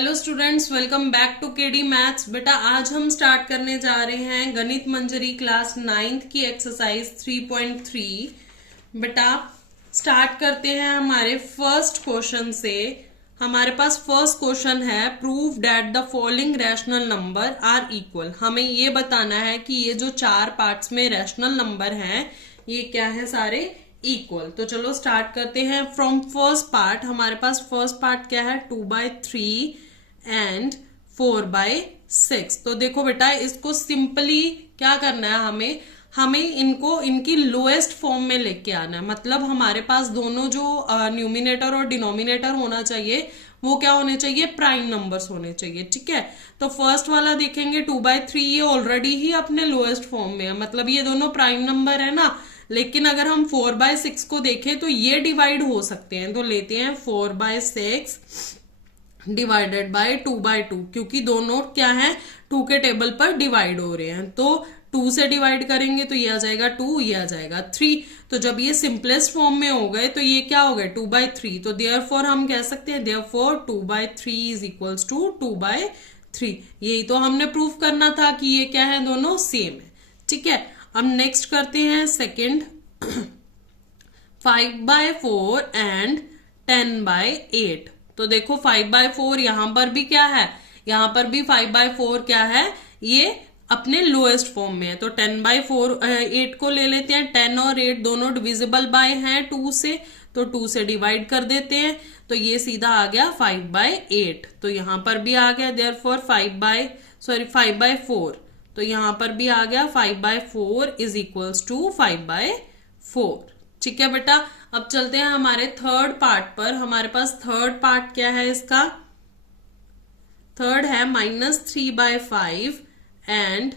Hello students, welcome back to KD maths. बेटा आज हम स्टार्ट करने जा रहे हैं गणित मंजरी क्लास 9th की एक्सरसाइज 3.3। बेटा स्टार्ट करते हैं हमारे फर्स्ट क्वेश्चन से। हमारे पास फर्स्ट क्वेश्चन है, prove that the following rational number are equal. हमें ये बताना है कि ये जो चार पार्ट्स में रैशनल नंबर हैं ये क्या है, सारे इक्वल। तो चलो स्टार्ट करते हैं फ्रॉम फर्स्ट पार्ट। हमारे पास फर्स्ट पार्ट क्या है, 2/3 एंड 4/6। तो देखो बेटा इसको सिंपली क्या करना है, हमें इनको इनकी लोएस्ट फॉर्म में लेके आना है। मतलब हमारे पास दोनों जो न्यूमिनेटर और डिनोमिनेटर होना चाहिए वो क्या होने चाहिए, प्राइम नंबर्स होने चाहिए। ठीक है, तो फर्स्ट वाला देखेंगे 2/3, ये ऑलरेडी ही अपने लोएस्ट फॉर्म में है, मतलब ये दोनों प्राइम नंबर है ना। लेकिन अगर हम 4/6 को देखें तो ये डिवाइड हो सकते हैं, तो लेते हैं 4/6 डिवाइडेड बाय 2/2, क्योंकि दोनों क्या है 2 के टेबल पर डिवाइड हो रहे हैं। तो 2 से डिवाइड करेंगे तो ये आ जाएगा 2, ये आ जाएगा 3। तो जब ये सिंपलेस्ट फॉर्म में हो गए तो ये क्या हो गए 2/3। तो देयरफॉर हम कह सकते हैं देयरफॉर 2/3 इज इक्वल्स टू 2/3। यही तो हमने प्रूफ करना था कि ये क्या है, दोनों सेम है। ठीक है, अब नेक्स्ट करते हैं सेकंड, 5/4 एंड 10/8। तो देखो 5/4 यहां पर भी क्या है, यहां पर भी 5/4 क्या है, ये अपने लोएस्ट फॉर्म में है। तो 10/4 8 को ले लेते हैं। 10 और 8 दोनों डिविजिबल बाय हैं 2 से, तो 2 से डिवाइड कर देते हैं। तो ये सीधा आ गया 5/8। तो यहां पर भी आ गया देयरफॉर 5/4। तो यहां पर भी आ गया 5/4 इज इक्वल्स टू 5/4। ठीक है बेटा, अब चलते हैं हमारे थर्ड पार्ट पर। हमारे पास थर्ड पार्ट क्या है इसका, थर्ड है -3/5 एंड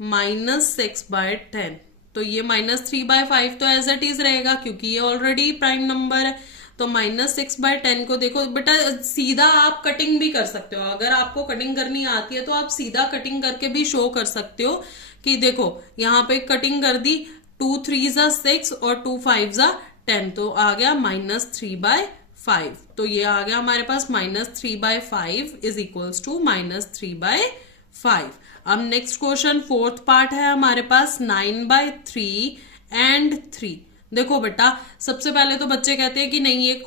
-6/10। तो ये -3/5 तो एज इट इज रहेगा क्योंकि ये ऑलरेडी प्राइम नंबर है। तो -6/10 को देखो बेटा सीधा आप कटिंग भी कर सकते हो। अगर आपको कटिंग करनी आती है तो आप सीधा कटिंग करके भी शो कर सकते हो कि देखो यहाँ पे कटिंग कर दी, 2 3 6 और 2 5 10, तो आ गया -3/5। तो ये आ गया हमारे पास -3/5 इज इक्वल्स टू -3/5। अब नेक्स्ट क्वेश्चन फोर्थ पार्ट है हमारे पास 9/3 एंड 3। देखो बेटा सबसे पहले तो बच्चे कहते हैं कि नहीं ये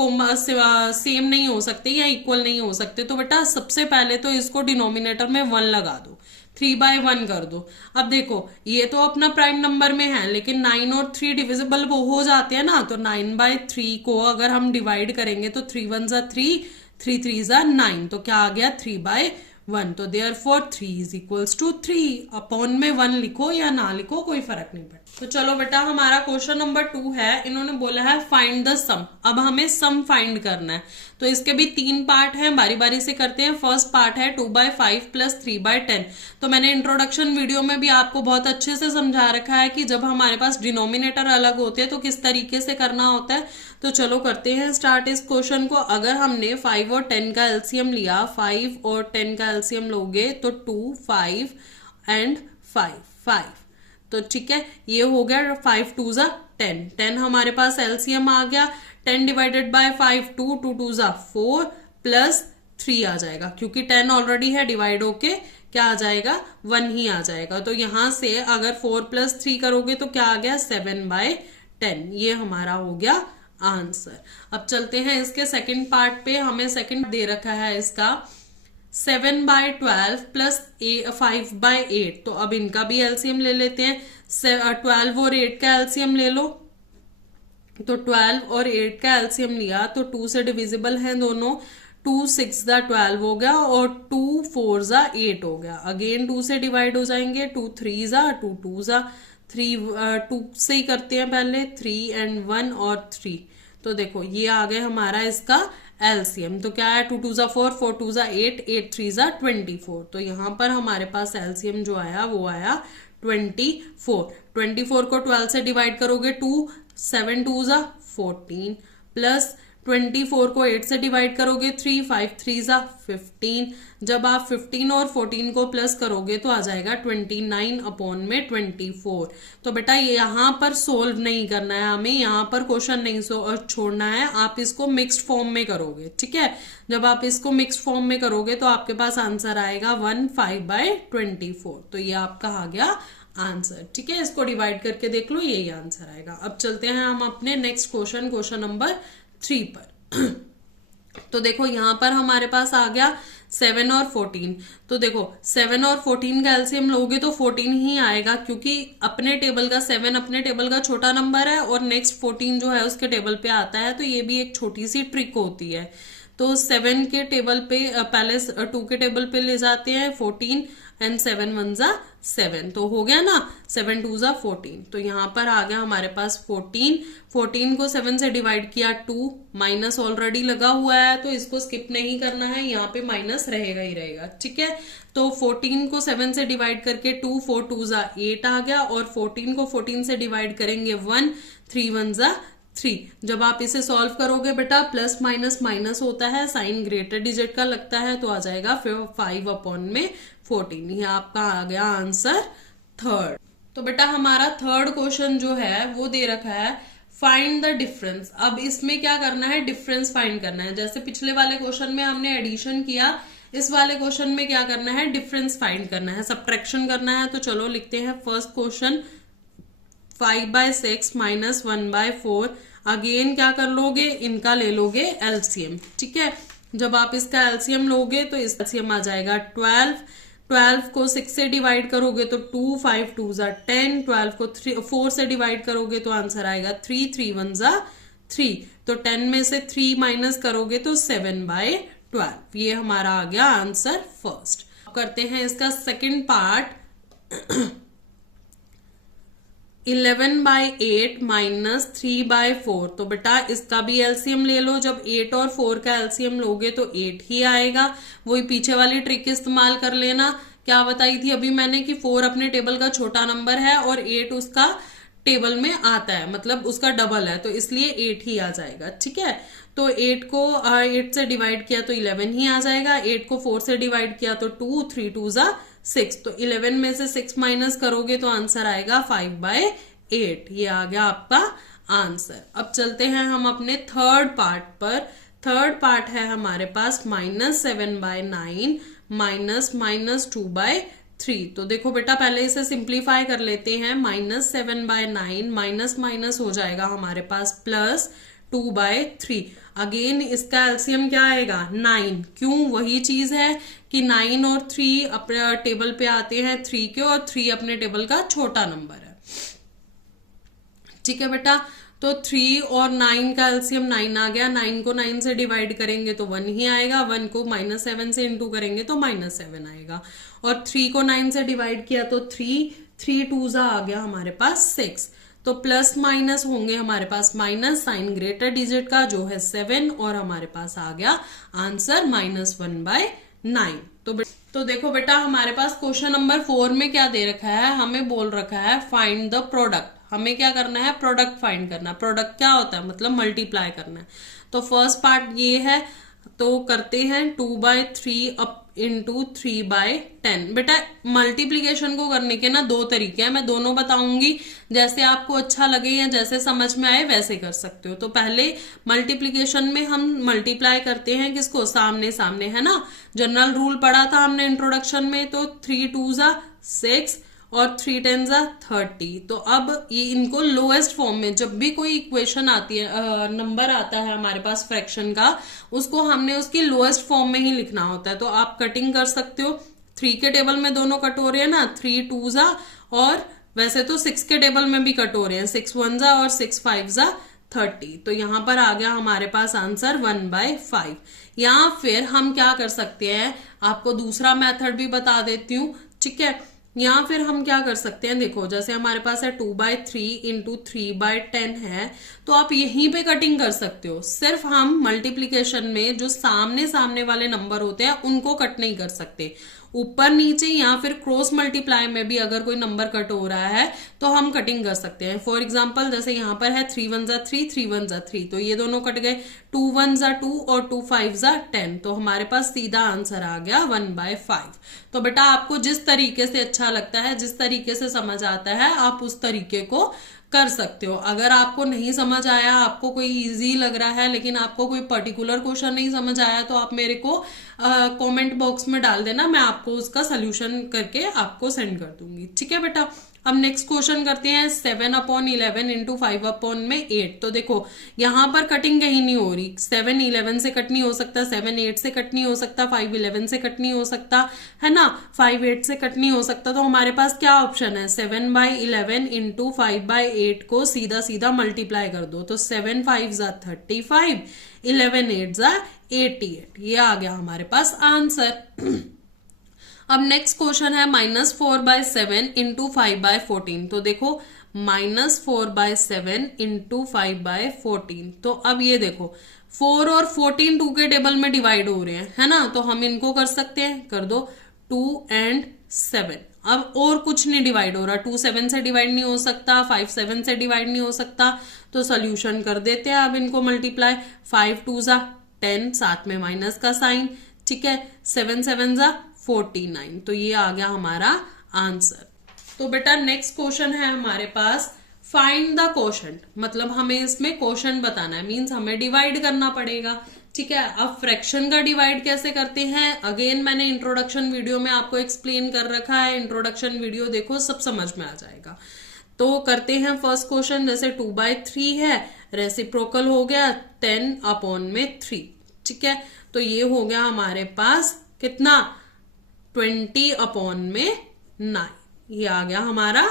सेम नहीं हो सकते या इक्वल नहीं हो सकते। तो बेटा सबसे पहले तो इसको डिनोमिनेटर में 1 लगा दो, 3/1 कर दो। अब देखो ये तो अपना प्राइम नंबर में है, लेकिन 9 और 3 डिविजिबल वो हो जाते हैं ना। तो 9/3 को अगर हम डिवाइड करेंगे तो 3 1 3, 3 3 9, तो क्या आ गया 3/1। तो therefore 3 is equals to 3। Upon में 1 लिखो या ना लिखो कोई फर्क नहीं पड़ता। तो चलो बेटा हमारा क्वेश्चन नंबर 2 है, इन्होंने बोला है फाइंड द सम। अब हमें सम फाइंड करना है। तो इसके भी 3 पार्ट हैं, बारी बारी से करते हैं। फर्स्ट पार्ट है 2/5 प्लस 3/10। तो मैंने इंट्रोडक्शन वीडियो में भी आपको बहुत अच्छे से समझा रखा है कि जब हमारे पास डिनोमिनेटर अलग होते हैं तो किस तरीके से करना होता है। तो चलो करते हैं स्टार्ट इस क्वेश्चन को। अगर हमने 5 और 10 का एलसीएम लिया, 5 और 10 का एलसीएम लोगे तो 2 5 एंड 5। तो ठीक है, ये हो गया 5 2 10। 10 हमारे पास एलसीएम आ गया, 10 डिवाइडेड बाय 5 2 2 2 4 प्लस 3 आ जाएगा, क्योंकि 10 ऑलरेडी है, डिवाइड होके क्या आ जाएगा 1 ही आ जाएगा। तो यहां से अगर 4 + 3 करोगे तो क्या आ गया 7/10। ये हमारा हो गया आंसर। अब चलते हैं इसके सेकंड पार्ट पे। हमें सेकंड दे रखा है इसका 7/12 प्लस 5/8। तो अब इनका भी एलसीएम ले लेते हैं। 12 और 8 का एलसीएम ले लो। तो 12 और 8 का एलसीएम लिया तो 2 से डिविजिबल है दोनों। 2 6 12 हो गया और 2 4 8 हो गया। अगेन 2 से डिवाइड हो जाएंगे, 2 3 2 2 3, 2 से ही करते हैं पहले, 3 एंड 1 और 3। तो देखो ये आ गया हमारा इसका एलसीएम। तो क्या है 2 2 4, 4 2 8, 8 3 24। तो यहां पर हमारे पास एलसीएम जो आया वो आया 24। 24 को 12 से डिवाइड करोगे 2 7 2 14 प्लस 24 को 8 से डिवाइड करोगे 3, 5 3 जा 15। जब आप 15 और 14 को प्लस करोगे तो आ जाएगा 29 अपॉन में 24। तो बेटा यहाँ पर सोल्व नहीं करना है हमें, यहाँ पर क्वेश्चन नहीं छोड़ना है, आप इसको मिक्स्ड फॉर्म में करोगे, ठीक है। जब आप इसको मिक्स्ड फॉर्म में करोगे तो आपके पास आंसर आएगा 15/24। तो ये आपका आ गया आंसर, ठीक है। इसको डिवाइड करके देख लो, यही आंसर आएगा। अब चलते हैं हम अपने नेक्स्ट क्वेश्चन नंबर 3 पर। तो देखो यहाँ पर हमारे पास आ गया 7 और 14। तो देखो 7 और 14 का एलसीएम लोगे तो 14 ही आएगा, क्योंकि अपने टेबल का 7 अपने टेबल का छोटा नंबर है और नेक्स्ट 14 जो है उसके टेबल पे आता है। तो ये भी एक छोटी सी ट्रिक होती है। तो 7 के टेबल पे पहले 2 के टेबल पे ले जाते हैं 14 एंड 7 1 जा 7, तो हो गया ना 7 2 जा 14। तो यहाँ पर आ गया हमारे पास 14 को 7 से डिवाइड किया 2, माइनस ऑलरेडी लगा हुआ है तो इसको स्किप नहीं करना है, यहाँ पे माइनस रहेगा ही रहेगा, ठीक है। तो 14 को 7 से डिवाइड करके 2 4 2 जा 8 आ गया, और 14 को 14 से डिवाइड करेंगे 1 3 1 जा 3। जब आप इसे सॉल्व करोगे बेटा प्लस माइनस माइनस होता है, साइन ग्रेटर डिजिट का लगता है, तो आ जाएगा फिर 5 अपॉन में 14। ये आपका आ गया आंसर थर्ड। तो बेटा हमारा थर्ड क्वेश्चन जो है वो दे रखा है फाइंड द डिफरेंस। अब इसमें क्या करना है, डिफरेंस फाइंड करना है। जैसे पिछले वाले क्वेश्चन में हमने एडिशन किया, इस वाले क्वेश्चन में क्या करना है, डिफरेंस फाइंड करना है, सब्ट्रैक्शन करना है। तो चलो लिखते हैं फर्स्ट क्वेश्चन 5/6 माइनस 1/4। अगेन क्या कर लोगे, इनका ले लोगे एलसीएम, ठीक है। जब आप इसका एलसीएम लोगे तो इसका एलसीएम आ जाएगा 12 को 6 से डिवाइड करोगे तो 2 5 2 जा 10, 12 को 4 से डिवाइड करोगे तो आंसर आएगा 3 3 1 जा 3। तो 10 में से 3 माइनस करोगे तो 7/12। ये हमारा आ गया आंसर फर्स्ट। करते हैं इसका सेकंड पार्ट 11/8 माइनस 3/4। तो बेटा इसका भी एलसीएम ले लो। जब 8 और 4 का एलसीएम लोगे तो 8 ही आएगा। वही पीछे वाली ट्रिक इस्तेमाल कर लेना। क्या बताई थी अभी मैंने कि 4 अपने टेबल का छोटा नंबर है और 8 उसका टेबल में आता है, मतलब उसका डबल है, तो इसलिए 8 ही आ जाएगा, ठीक है। तो 8 को 8 से डिवाइड किया तो 11 ही आ जाएगा। 8 को 4 से डिवाइड किया तो 2 3 2 जा 6। तो 11 में से 6 माइनस करोगे तो आंसर आएगा 5/8। ये आ गया आपका आंसर। अब चलते हैं हम अपने थर्ड पार्ट पर। थर्ड पार्ट है हमारे पास -7/9 माइनस 2/3। तो देखो बेटा पहले इसे सिंप्लीफाई कर लेते हैं। -7/9 माइनस माइनस हो जाएगा हमारे पास +2/3। अगेन इसका एलसीएम क्या आएगा 9। क्यों, वही चीज है कि 9 और 3 अपने टेबल पे आते हैं 3 के, और 3 अपने टेबल का छोटा नंबर है, ठीक है बेटा। तो 3 और 9 का एलसीएम 9 आ गया। 9 को 9 से डिवाइड करेंगे तो 1 ही आएगा। 1 को -7 से इंटू करेंगे तो -7 आएगा। और 3 को 9 से डिवाइड किया तो 3 2 जा आ गया हमारे पास 6। तो प्लस माइनस होंगे हमारे पास माइनस, साइन ग्रेटर डिजिट का जो है 7, और हमारे पास आ गया आंसर -1/9। तो देखो बेटा हमारे पास क्वेश्चन नंबर 4 में क्या दे रखा है, हमें बोल रखा है फाइंड द प्रोडक्ट। हमें क्या करना है, प्रोडक्ट फाइंड करना। प्रोडक्ट क्या होता है, मतलब मल्टीप्लाई करना है। तो फर्स्ट पार्ट ये है, तो करते हैं 2/3 अप इंटू 3/10। बेटा मल्टीप्लीकेशन को करने के ना 2 तरीके हैं, मैं दोनों बताऊंगी, जैसे आपको अच्छा लगे या जैसे समझ में आए वैसे कर सकते हो। तो पहले मल्टीप्लीकेशन में हम मल्टीप्लाई करते हैं किसको, सामने सामने, है ना। जनरल रूल पढ़ा था हमने इंट्रोडक्शन में। तो 3 2 जा 6 और 3 10 जा 30। तो अब ये इनको लोएस्ट फॉर्म में, जब भी कोई इक्वेशन आती है, नंबर आता है हमारे पास फ्रैक्शन का, उसको हमने उसकी लोएस्ट फॉर्म में ही लिखना होता है। तो आप कटिंग कर सकते हो। 3 के टेबल में दोनों कट हो रहे हैं ना, 3 2 जा, और वैसे तो 6 के टेबल में भी कट हो रहे हैं, 6 1 जा और 6 5 जा 30। तो यहाँ पर आ गया हमारे पास आंसर 1/5। या फिर हम क्या कर सकते हैं, आपको दूसरा मेथड भी बता देती हूँ, ठीक है। या फिर हम क्या कर सकते हैं, देखो जैसे हमारे पास है 2/3 इंटू 3/10 है, तो आप यहीं पे कटिंग कर सकते हो। सिर्फ हम मल्टीप्लीकेशन में जो सामने सामने वाले नंबर होते हैं उनको कट नहीं कर सकते, ऊपर नीचे या फिर क्रॉस मल्टीप्लाई में भी अगर कोई नंबर कट हो रहा है तो हम कटिंग कर सकते हैं। फॉर एग्जाम्पल जैसे यहाँ पर है 3 1 3, 3 1 3, तो ये दोनों कट गए। 2 1 2 और 2 5 10, तो हमारे पास सीधा आंसर आ गया 1/5। तो बेटा आपको जिस तरीके से अच्छा लगता है, जिस तरीके से समझ आता है, आप उस तरीके को कर सकते हो। अगर आपको नहीं समझ आया, आपको कोई इजी लग रहा है लेकिन आपको कोई पर्टिकुलर क्वेश्चन नहीं समझ आया, तो आप मेरे को कमेंट बॉक्स में डाल देना, मैं आपको उसका सोल्यूशन करके आपको सेंड कर दूंगी। ठीक है बेटा। अब नेक्स्ट क्वेश्चन करते हैं। 7/11 इंटू 5/8। तो देखो यहाँ पर कटिंग कहीं नहीं हो रही। 7 11 से कट नहीं हो सकता, 7 8 से कट नहीं हो सकता, 5 11 से कट नहीं हो सकता, है ना, 5 8 से कट नहीं हो सकता। तो हमारे पास क्या ऑप्शन है? 7/11 इंटू 5/8 को सीधा सीधा मल्टीप्लाई कर दो। तो 7 5 35, 11 8 88। ये आ गया हमारे पास आंसर। अब नेक्स्ट क्वेश्चन है -4/7 इंटू 5/14। तो देखो -4/7 इंटू 5/14। तो अब ये देखो 4 और 14 2 के टेबल में डिवाइड हो रहे हैं, है ना, तो हम इनको कर सकते हैं, कर दो 2 और 7। अब और कुछ नहीं डिवाइड हो रहा, 2 7 से डिवाइड नहीं हो सकता, 5 7 से डिवाइड नहीं हो सकता, तो सोल्यूशन कर देते हैं अब इनको मल्टीप्लाई। 5 2 10, साथ में माइनस का साइन, ठीक है, 7 7 49। तो ये आ गया हमारा आंसर। तो बेटा नेक्स्ट क्वेश्चन है हमारे पास फाइंड द कोशेंट, मतलब हमें इसमें कोशेंट बताना है, मींस हमें डिवाइड करना पड़ेगा। ठीक है। अब फ्रैक्शन का डिवाइड कैसे करते हैं, अगेन मैंने इंट्रोडक्शन वीडियो में आपको एक्सप्लेन कर रखा है, इंट्रोडक्शन वीडियो देखो, सब समझ में आ जाएगा। तो करते हैं फर्स्ट क्वेश्चन। जैसे 2/3 है, रेसिप्रोकल हो गया 10/3। ठीक है, तो ये हो गया हमारे पास कितना, 20/9। ये आ गया हमारा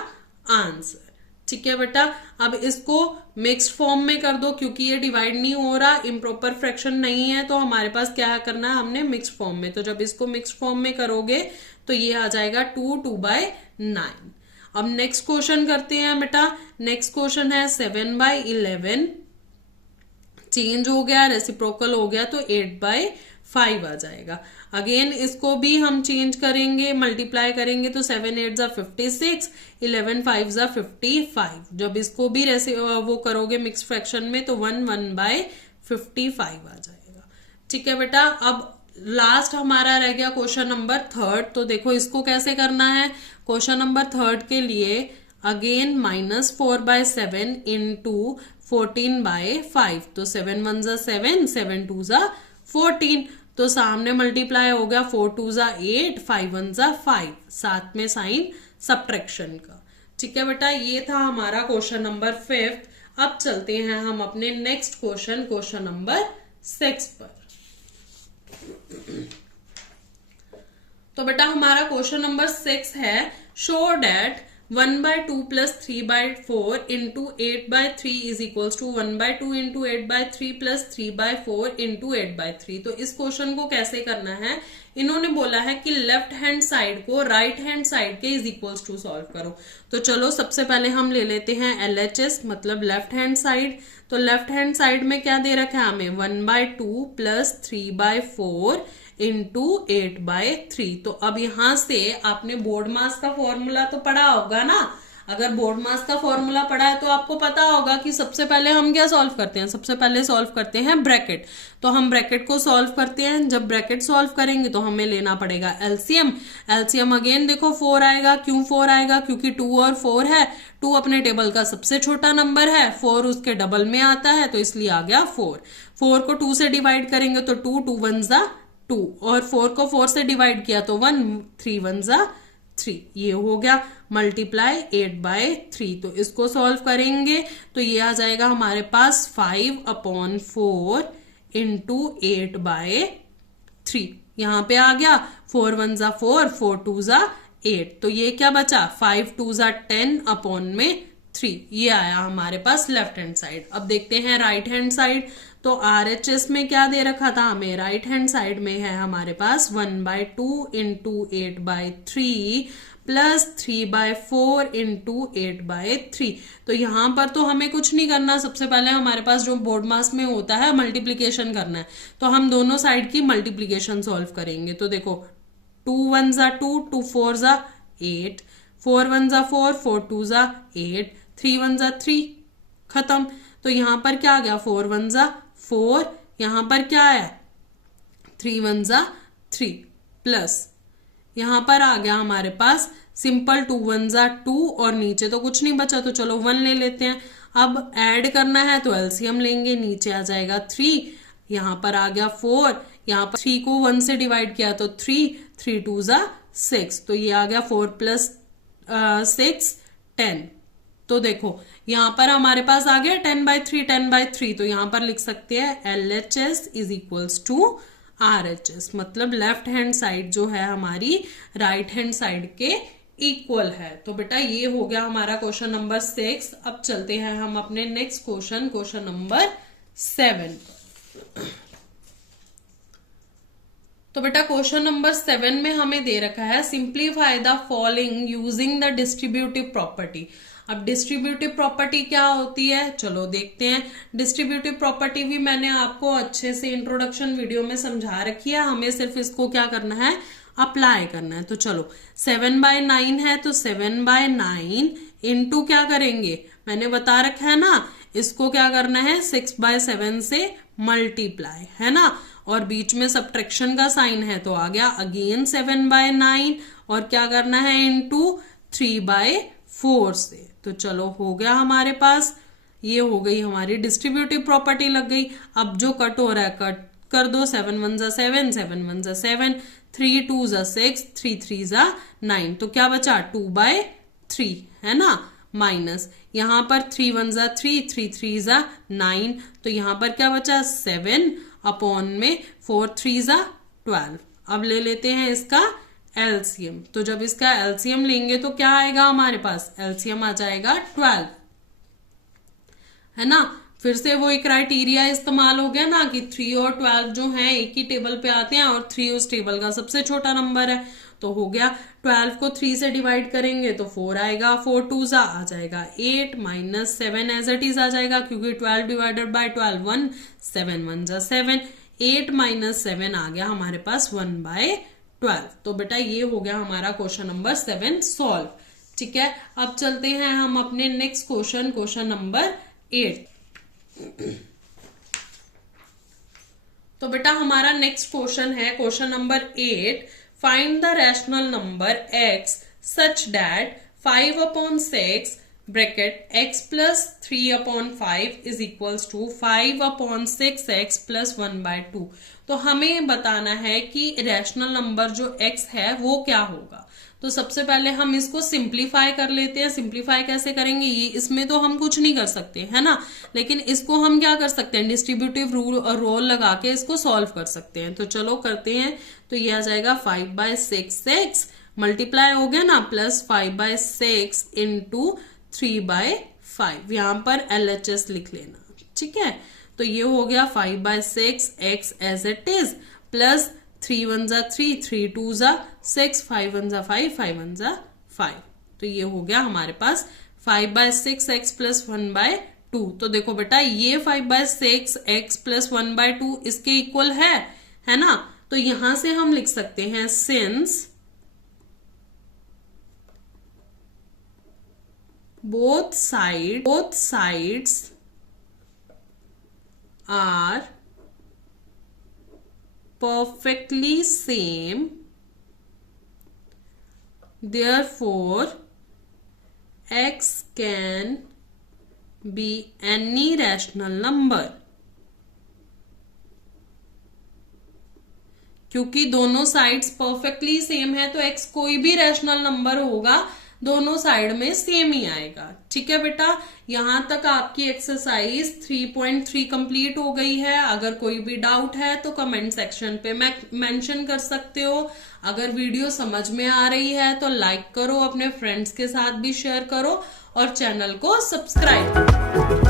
आंसर। ठीक है बेटा। अब इसको मिक्स्ड फॉर्म में कर दो, क्योंकि ये डिवाइड नहीं हो रहा, इम्प्रॉपर फ्रैक्शन नहीं है, तो हमारे पास क्या करना है, हमने मिक्स्ड फॉर्म में। तो जब इसको मिक्स्ड फॉर्म में करोगे तो ये आ जाएगा 2/9। अब नेक्स्ट क्वेश्चन करते हैं बेटा। नेक्स्ट क्वेश्चन है 7/11, चेंज हो गया, रेसिप्रोकल हो गया, तो 8/5 आ जाएगा। अगेन इसको भी हम चेंज करेंगे, मल्टीप्लाई करेंगे, तो 7 8 56, 11 5 55। जब इसको भी वो करोगे मिक्स फ्रैक्शन में, तो 1/55 आ जाएगा। ठीक है बेटा। अब लास्ट हमारा रह गया क्वेश्चन नंबर 3। तो देखो इसको कैसे करना है। क्वेश्चन नंबर 3 के लिए अगेन -4/7 इंटू 14/5। तो 7 1 7, 7 2 14। तो सामने मल्टीप्लाई हो गया, 4 2 8, 5 1 5, साथ में साइन सब्ट्रैक्शन का। ठीक है बेटा, ये था हमारा क्वेश्चन नंबर 5। अब चलते हैं हम अपने नेक्स्ट क्वेश्चन, क्वेश्चन नंबर 6 पर। तो बेटा हमारा क्वेश्चन नंबर 6 है, show that 1/2 plus 3/4 into 8/3 is equals to 1/2 into 8/3 plus 3/4 into 8/3। तो इस क्वेश्चन को कैसे करना है, इन्होंने बोला है कि लेफ्ट हैंड साइड को राइट हैंड साइड के इज इक्वल्स टू सॉल्व करो। तो चलो सबसे पहले हम ले लेते हैं LHS, मतलब लेफ्ट हैंड साइड। तो लेफ्ट हैंड साइड में क्या दे रखा है हमें, 1/2 plus 3/4 इंटू 8/3। तो अब यहां से आपने बोर्ड मास का फॉर्मूला तो पढ़ा होगा ना। अगर बोर्ड मास का फॉर्मूला पढ़ा है तो आपको पता होगा कि सबसे पहले हम क्या सॉल्व करते हैं, सबसे पहले सॉल्व करते हैं ब्रैकेट। तो हम ब्रैकेट को सॉल्व करते हैं। जब ब्रैकेट सॉल्व करेंगे तो हमें लेना पड़ेगा एलसीएम। एलसीएम अगेन देखो 4 आएगा। क्यों 4 आएगा, क्योंकि 2 और 4 है। 2 अपने टेबल का सबसे छोटा नंबर है, 4 उसके डबल में आता है, तो इसलिए आ गया 4। 4 को 2 से डिवाइड करेंगे तो 2 2 1 2, और 4 को 4 से डिवाइड किया तो 1 3 1 3। ये हो गया मल्टीप्लाई 8/3। तो इसको सॉल्व करेंगे तो ये आ जाएगा हमारे पास 5/4 इंटू 8/3। यहां पे आ गया 4 1 4, 4 2 8। तो ये क्या बचा, 5 2 10/3। ये आया हमारे पास लेफ्ट हैंड साइड। अब देखते हैं राइट हैंड साइड। तो RHS में क्या दे रखा था हमें, राइट हैंड साइड में है हमारे पास 1/2 इंटू 8/3 प्लस 3/4 इंटू 8/3। तो यहां पर तो हमें कुछ नहीं करना, सबसे पहले हमारे पास जो बोर्ड मास में होता है मल्टीप्लीकेशन करना है। तो हम दोनों साइड की मल्टीप्लीकेशन सॉल्व करेंगे। तो देखो 2 1 जा 2, 2 4 जा 8, 4 1 जा 4, 4 2 जा 8, 3 1 जा 3, खत्म। तो यहां पर क्या आ गया 4 1 जा 4, यहां पर क्या है 3 1 जा 3, प्लस यहां पर आ गया हमारे पास सिंपल 2 1 जा 2, और नीचे तो कुछ नहीं बचा तो चलो 1 ले लेते हैं। अब ऐड करना है तो एलसीएम लेंगे, नीचे आ जाएगा 3, यहां पर आ गया 4, यहां पर 3 को 1 से डिवाइड किया तो 3, 3 2 जा 6, तो ये आ गया 4 प्लस 6 10। तो देखो यहां पर हमारे पास आ गया 10/3, 10/3, तो यहां पर लिख सकते हैं LHS is equals to RHS, मतलब लेफ्ट हैंड साइड जो है हमारी राइट हैंड साइड के इक्वल है। तो बेटा ये हो गया हमारा क्वेश्चन नंबर 6। अब चलते हैं हम अपने नेक्स्ट क्वेश्चन नंबर 7 पर। तो बेटा क्वेश्चन नंबर 7 में हमें दे रखा है simplify the following using the distributive property. अब डिस्ट्रीब्यूटिव प्रॉपर्टी क्या होती है चलो देखते हैं। डिस्ट्रीब्यूटिव प्रॉपर्टी भी मैंने आपको अच्छे से इंट्रोडक्शन वीडियो में समझा रखी है, हमें सिर्फ इसको क्या करना है अप्लाई करना है। तो चलो 7/9 है तो 7/9 इंटू क्या करेंगे, मैंने बता रखा है ना, इसको क्या करना है 6/7 से मल्टीप्लाई, है ना, और बीच में सब्ट्रैक्शन का साइन है तो आ गया अगेन 7/9, और क्या करना है इंटू 3/4 से। तो चलो हो गया हमारे पास, ये हो गई हमारी डिस्ट्रीब्यूटिव प्रॉपर्टी लग गई। अब जो कट हो रहा है कट कर दो, 7 1 जा 7, 7 1 जा 7, 3 2 जा 6, 3 3 जा 9, तो क्या बचा 2/3, है ना, माइनस यहां पर 3 1 जा 3, 3 3 जा 9, तो यहां पर क्या बचा 7 अपॉन में 4 3 जा 12। अब ले लेते हैं इसका एलसीएम, तो जब इसका एलसीएम लेंगे तो क्या आएगा हमारे पास, एलसीएम आ जाएगा 12, है ना। फिर से वही क्राइटेरिया इस्तेमाल हो गया ना कि 3 और 12 जो है एक ही टेबल पे आते हैं और 3 उस टेबल का सबसे छोटा नंबर है, तो हो गया 12 को 3 से डिवाइड करेंगे तो 4 आएगा, 4 2 जा आ जाएगा 8, माइनस 7 एज इट इज आ जाएगा क्योंकि 12 डिवाइडेड बाय 12 1, 7 1 जा 7, 8 माइनस 7 आ गया हमारे पास 1/12। तो बेटा ये हो गया हमारा क्वेश्चन नंबर 7 सॉल्व। ठीक है, अब चलते हैं हम अपने नेक्स्ट क्वेश्चन नंबर 8। तो बेटा हमारा नेक्स्ट क्वेश्चन है question number 8, find the rational number x such that 5/6 bracket x plus 3/5 is equals to 5/6x plus 1/2। तो हमें बताना है कि रैशनल नंबर जो x है वो क्या होगा। तो सबसे पहले हम इसको सिंप्लीफाई कर लेते हैं। सिंप्लीफाई कैसे करेंगे, ये इसमें तो हम कुछ नहीं कर सकते, है ना, लेकिन इसको हम क्या कर सकते हैं डिस्ट्रीब्यूटिव रोल लगा के इसको सॉल्व कर सकते हैं। तो चलो करते हैं। तो ये आ जाएगा 5/6x मल्टीप्लाई हो गया ना, प्लस 5/6 इंटू 3/5, यहां पर LHS लिख लेना। ठीक है, तो ये हो गया 5/6x as it is plus 3 1 जा 3, 3 2 जा 6, 5 1 जा 5, 5 1 जा 5। तो ये हो गया हमारे पास 5/6x प्लस 1/2। तो देखो बेटा ये 5/6x प्लस 1/2 इसके इक्वल है ना। तो यहां से हम लिख सकते हैं since both sides are perfectly same, therefore x can be any rational number। क्योंकि दोनों साइड्स परफेक्टली सेम है तो x कोई भी रैशनल नंबर होगा दोनों साइड में सेम ही आएगा। ठीक है बेटा, यहां तक आपकी एक्सरसाइज 3.3 कंप्लीट हो गई है। अगर कोई भी डाउट है तो कमेंट सेक्शन पे मेंशन कर सकते हो। अगर वीडियो समझ में आ रही है तो लाइक करो, अपने फ्रेंड्स के साथ भी शेयर करो और चैनल को सब्सक्राइब करो।